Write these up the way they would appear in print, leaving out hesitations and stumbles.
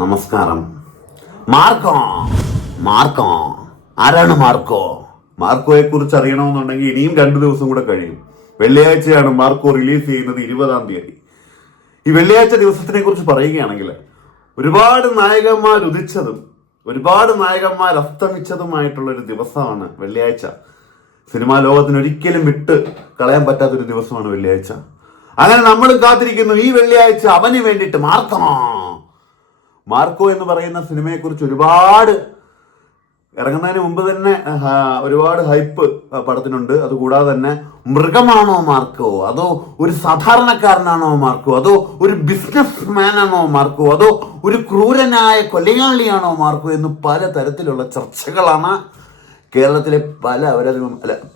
നമസ്കാരം. Marco Marco ആരാണ് Marco? മാർക്കോയെ കുറിച്ച് അറിയണമെന്നുണ്ടെങ്കിൽ ഇനിയും 2 ദിവസം കൂടെ കഴിയും. വെള്ളിയാഴ്ചയാണ് മാർക്കോ റിലീസ് ചെയ്യുന്നത്, 20-ാം തീയതി. ഈ വെള്ളിയാഴ്ച ദിവസത്തിനെ കുറിച്ച് പറയുകയാണെങ്കിൽ ഒരുപാട് നായകന്മാർ ഉദിച്ചതും ഒരുപാട് നായകന്മാർ അസ്തമിച്ചതുമായിട്ടുള്ളൊരു ദിവസമാണ് വെള്ളിയാഴ്ച. സിനിമാ ലോകത്തിന് ഒരിക്കലും വിട്ട് കളയാൻ പറ്റാത്തൊരു ദിവസമാണ് വെള്ളിയാഴ്ച. അങ്ങനെ നമ്മൾ കാത്തിരിക്കുന്നു ഈ വെള്ളിയാഴ്ച അവന് വേണ്ടിയിട്ട് മാർക്കോ എന്ന് പറയുന്ന സിനിമയെക്കുറിച്ച് ഒരുപാട് ഇറങ്ങുന്നതിന് മുമ്പ് തന്നെ ഒരുപാട് ഹൈപ്പ് പടത്തിനുണ്ട്. അതുകൂടാതെ തന്നെ മൃഗമാണോ മാർക്കോ, അതോ ഒരു സാധാരണക്കാരനാണോ മാർക്കോ, അതോ ഒരു ബിസിനസ് മാനാണോ മാർക്കോ, അതോ ഒരു ക്രൂരനായ കൊലയാളിയാണോ മാർക്കോ എന്ന് പല തരത്തിലുള്ള ചർച്ചകളാണ് കേരളത്തിലെ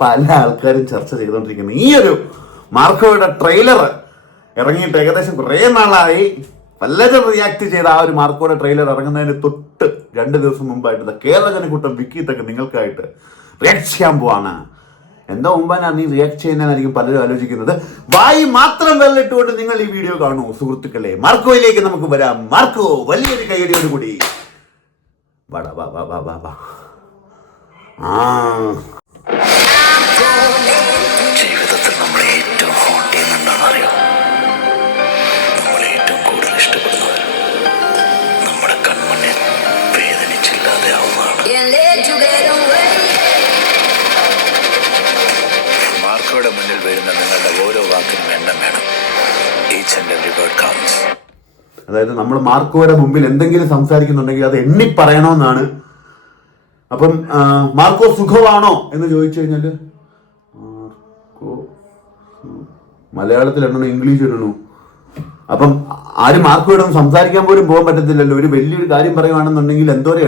പല ആൾക്കാരും ചർച്ച ചെയ്തുകൊണ്ടിരിക്കുന്നത്. ഈ ഒരു മാർക്കോയുടെ ട്രെയിലർ ഇറങ്ങിയിട്ട് ഏകദേശം കുറേ നാളായി. പലരും റിയാക്ട് ചെയ്ത ആ ഒരു മാർക്കോയുടെ ട്രെയിലർ ഇറങ്ങുന്നതിന് തൊട്ട് 2 ദിവസം മുമ്പായിട്ട് കേരള ജനക്കൂട്ടം വിക്കിത്തൊക്കെ നിങ്ങൾക്കായിട്ട് റിയാക്ട് ചെയ്യാൻ പോവാണ്. എന്താ മുമ്പാണ് നീ റിയാക്ട് ചെയ്യുന്നതെന്നായിരിക്കും പലരും ആലോചിക്കുന്നത്. വായി മാത്രം വെള്ളിട്ടുകൊണ്ട് നിങ്ങൾ ഈ വീഡിയോ കാണൂ സുഹൃത്തുക്കളെ. മാർക്കോയിലേക്ക് നമുക്ക് വരാം. മാർക്കോ വലിയൊരു കൈയടിയോട് കൂടി ജീവിതത്തിൽ നമ്മളെ ഏറ്റവും ഹോണ്ട് ചെയ്യുന്നുണ്ടെന്ന് അറിയാം. നമ്മളെ ഏറ്റവും കൂടുതൽ ഇഷ്ടപ്പെടുന്നവർ നമ്മുടെ കൺമുന്നിൽ വേദനിച്ചില്ലാതെ ആവുന്നതാണ്. മാർക്കോയുടെ മുന്നിൽ വീഴുന്ന നിങ്ങളുടെ ഓരോ വാക്കിനും എണ്ണം വേണം. Each and every word counts. അതായത് നമ്മൾ മാർക്കോയുടെ മുമ്പിൽ എന്തെങ്കിലും സംസാരിക്കുന്നുണ്ടെങ്കിൽ അത് എണ്ണി പറയണമെന്നാണ്. അപ്പം മാർക്കോ സുഖമാണോ എന്ന് ചോദിച്ചു കഴിഞ്ഞാൽ മാർക്കോ മലയാളത്തിൽ എണ്ണണോ ഇംഗ്ലീഷ് ഇടണോ? അപ്പം ആരും മാർക്കോയുടെ സംസാരിക്കാൻ പോലും പോകാൻ പറ്റത്തില്ലല്ലോ. ഒരു വലിയൊരു കാര്യം പറയുവാണെന്നുണ്ടെങ്കിൽ എന്തോരം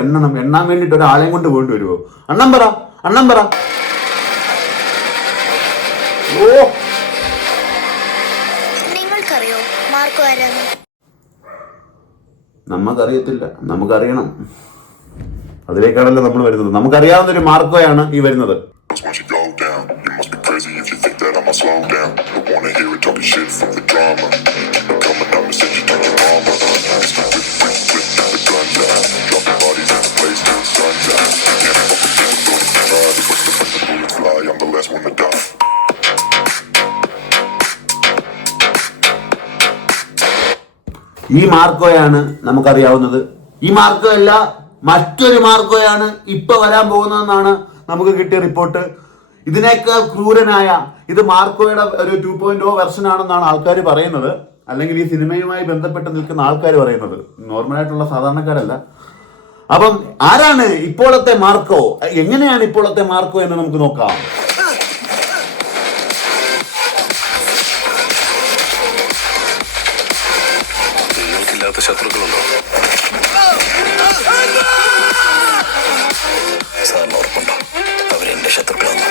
എണ്ണാൻ വേണ്ടിയിട്ട് ഒരാളെയും കൊണ്ട് പോകേണ്ടി വരുമോ? അണ്ണം പറ. ഓ, നിങ്ങൾക്കറിയോ മാർക്കോ ആരാണ്? നമുക്കറിയത്തില്ല, നമുക്കറിയണം. അതിലേക്കാണല്ലോ നമ്മൾ വരുന്നത്. നമുക്കറിയാവുന്ന ഒരു മാർക്കോയാണ് ഈ വരുന്നത്. ഈ മാർക്കോയാണ് നമുക്കറിയാവുന്നത്. ഈ മാർക്കോ അല്ല, മറ്റൊരു മാർക്കോയാണ് ഇപ്പൊ വരാൻ പോകുന്നതെന്നാണ് നമുക്ക് കിട്ടിയ റിപ്പോർട്ട്. ഇതിനേക്കാൾ ക്രൂരനായ, ഇത് മാർക്കോയുടെ ഒരു 2.0 വെർഷൻ ആണെന്നാണ് ആൾക്കാർ പറയുന്നത്. അല്ലെങ്കിൽ ഈ സിനിമയുമായി ബന്ധപ്പെട്ട് നിൽക്കുന്ന ആൾക്കാർ പറയുന്നത്, നോർമലായിട്ടുള്ള സാധാരണക്കാരല്ല. അപ്പം ആരാണ് ഇപ്പോഴത്തെ മാർക്കോ, എങ്ങനെയാണ് ഇപ്പോഴത്തെ മാർക്കോ എന്ന് നമുക്ക് നോക്കാം. നിങ്ങൾക്കില്ലാത്ത ശത്രുക്കളുണ്ടോ? സാറിന് ഉറപ്പുണ്ടോ അവരെന്റെ ശത്രുക്കളാണ്?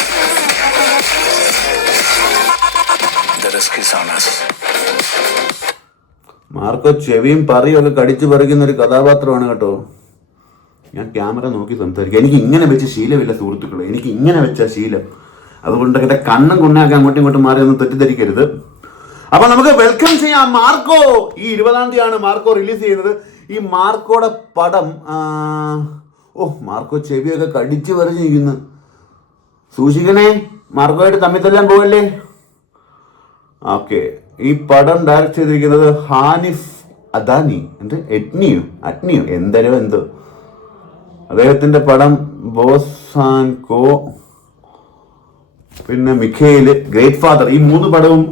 മാർക്കോ ചെവിയും പറയും ഒക്കെ കടിച്ചു പറിക്കുന്ന ഒരു കഥാപാത്രമാണ് കേട്ടോ. ഞാൻ ക്യാമറ നോക്കി സംസാരിക്കുക. എനിക്ക് ഇങ്ങനെ വെച്ച് ശീലമില്ല സുഹൃത്തുക്കളെ, എനിക്ക് ഇങ്ങനെ വെച്ച ശീലം. അതുകൊണ്ട് എന്റെ കണ്ണും കുണ്ണൊക്കെ അങ്ങോട്ടും ഇങ്ങോട്ടും മാറി ഒന്നും തെറ്റിദ്ധരിക്കരുത്. അപ്പൊ നമുക്ക് വെൽക്കം ചെയ്യാം മാർക്കോ. ഈ 20-ാം തീയതിയാണ് മാർക്കോ റിലീസ് ചെയ്യുന്നത്. ഈ മാർക്കോയുടെ പടം മാർക്കോ ചെവിയൊക്കെ കടിച്ചു പറിഞ്ഞിരിക്കുന്നു. സൂക്ഷിക്കണേ, മാർക്കോയായിട്ട് തമ്മിൽ തല്ലാൻ പോകല്ലേ. ഓക്കെ, ഈ പടം ഡയറക്ട് ചെയ്തിരിക്കുന്നത് ഹാനിഫ് അദാനി, അഡ്നിയോ എന്തോ. അദ്ദേഹത്തിന്റെ പടം ബോസാൻകോ, പിന്നെ മിഖേല്, ഗ്രേറ്റ് ഫാദർ. ഈ 3 പടവും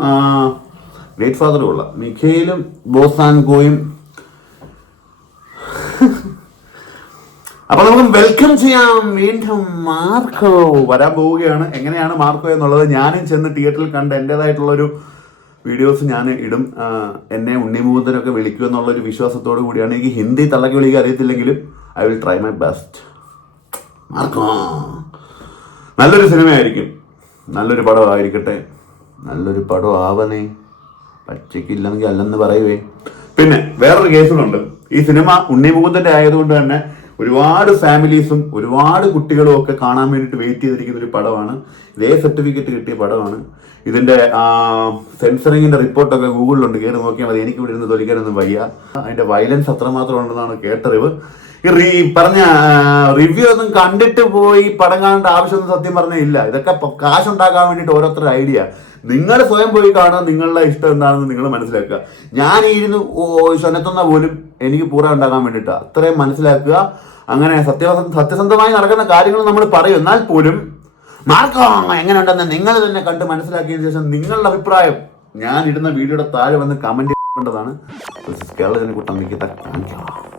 ഗ്രേറ്റ് ഫാദറും ഉള്ള മിഖേലും ബോസാൻകോയും. അപ്പൊ നമുക്ക് വെൽക്കം ചെയ്യാം വീണ്ടും. മാർക്കോ വരാൻ പോവുകയാണ്. എങ്ങനെയാണ് മാർക്കോ എന്നുള്ളത് ഞാനും ചെന്ന് തിയേറ്ററിൽ കണ്ട് എൻ്റെതായിട്ടുള്ളൊരു വീഡിയോസ് ഞാൻ ഇടും. എന്നെ ഉണ്ണിമൂന്തനൊക്കെ വിളിക്കും എന്നുള്ളൊരു വിശ്വാസത്തോടു കൂടിയാണ്. എനിക്ക് ഹിന്ദി തള്ളക്കി വിളിക്കാൻ അറിയത്തില്ലെങ്കിലും I will try my best. Marco നല്ലൊരു സിനിമയായിരിക്കും, നല്ലൊരു പടമായിരിക്കട്ടെ, നല്ലൊരു പടം ആവണേ. പച്ചയ്ക്കില്ലെങ്കിൽ അല്ലെന്ന് പറയുവേ. പിന്നെ വേറൊരു കേസുകളുണ്ട്. ഈ സിനിമ ഉണ്ണിമൂന്തൻ്റെ ആയതുകൊണ്ട് തന്നെ ഒരുപാട് ഫാമിലീസും ഒരുപാട് കുട്ടികളും ഒക്കെ കാണാൻ വേണ്ടിയിട്ട് വെയിറ്റ് ചെയ്തിരിക്കുന്ന ഒരു പടമാണ്. ഇതേ സർട്ടിഫിക്കറ്റ് കിട്ടിയ പടമാണ്. ഇതിന്റെ സെൻസറിങ്ങിന്റെ റിപ്പോർട്ടൊക്കെ ഗൂഗിളിലുണ്ട്, കയറി നോക്കിയാൽ മതി. എനിക്ക് ഇവിടെ ഇരുന്ന് തൊലിക്കാനൊന്നും വയ്യ. അതിന്റെ വയലൻസ് അത്രമാത്രം ഉണ്ടെന്നാണ് കേട്ടറിവ്. പറഞ്ഞ റിവ്യൂ ഒന്നും കണ്ടിട്ട് പോയി പടം കാണേണ്ട ആവശ്യമൊന്നും സത്യം പറഞ്ഞാൽ ഇല്ല. ഇതൊക്കെ കാശുണ്ടാക്കാൻ വേണ്ടിയിട്ട് ഓരോരുത്തരുടെ ഐഡിയ. നിങ്ങൾ സ്വയം പോയി കാണുക, നിങ്ങളുടെ ഇഷ്ടം എന്താണെന്ന് നിങ്ങൾ മനസ്സിലാക്കുക. ഞാൻ ഇരുന്ന് ശനത്തുന്ന പോലും എനിക്ക് പൂറ ഉണ്ടാക്കാൻ വേണ്ടിയിട്ടാണ്. അത്രയും മനസ്സിലാക്കുക. അങ്ങനെ സത്യസന്ധമായി നടക്കുന്ന കാര്യങ്ങൾ നമ്മൾ പറയും. എന്നാൽ പോലും മാർക്കോ എങ്ങനെ ഉണ്ടെന്ന് നിങ്ങൾ തന്നെ കണ്ട് മനസ്സിലാക്കിയതിനു ശേഷം നിങ്ങളുടെ അഭിപ്രായം ഞാൻ ഇടുന്ന വീഡിയോയുടെ താഴെ വന്ന് കമന്റ് ചെയ്യേണ്ടതാണ്. കേരളത്തിനെ കുട്ടം